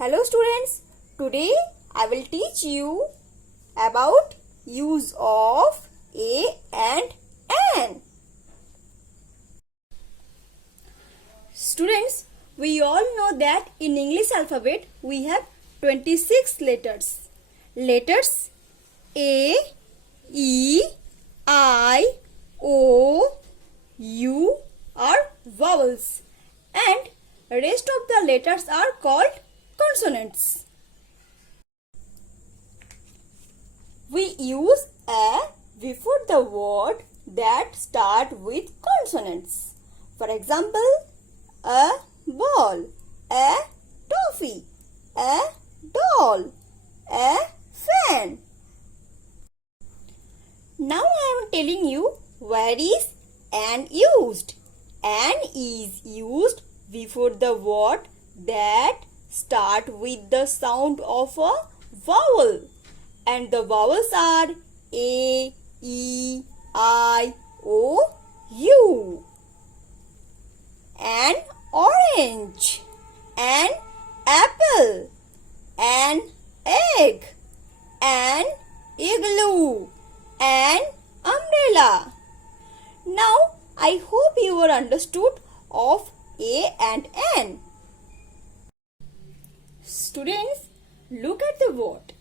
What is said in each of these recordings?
Hello students, today I will teach you about use of A and N. Students, we all know that in English alphabet we have 26 letters. Letters A, E, I, O, U are vowels and rest of the letters are called consonants. We use a before the word that start with consonants. For example, a ball, a toffee, a doll, a fan. Now I am telling you where is an used. An is used before the word that start with the sound of a vowel, and the vowels are A, E, I, O, U. An orange, an apple, an egg, an igloo, an umbrella. Now I hope you are understood of A and N. Students, look at the word.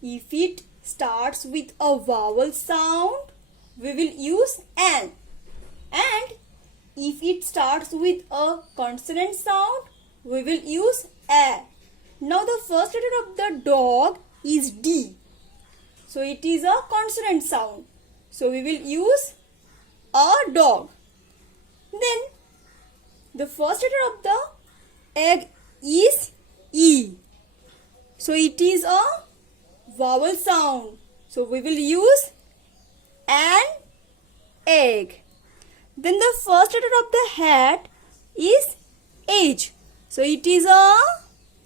If it starts with a vowel sound, we will use an. And if it starts with a consonant sound, we will use a. Now the first letter of the dog is D. So it is a consonant sound. So we will use a dog. Then the first letter of the egg is E. So it is a vowel sound. So we will use an egg. Then the first letter of the hat is H. So it is a,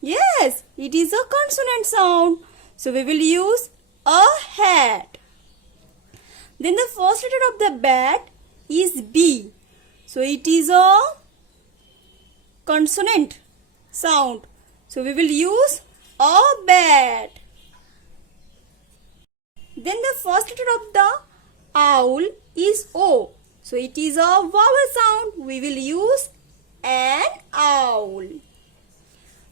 yes, it is a consonant sound. So we will use a hat. Then the first letter of the bat is B. So it is a consonant sound. So we will use a bat. Then the first letter of the owl is O. So it is a vowel sound. We will use an owl.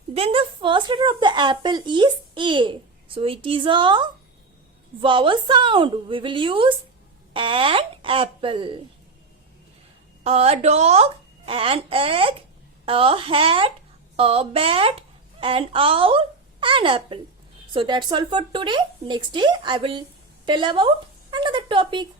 Then the first letter of the apple is A. So it is a vowel sound. We will use an apple. A dog, an egg, a hat, a bat, an owl, an apple. So that's all for today. Next day I will tell about another topic.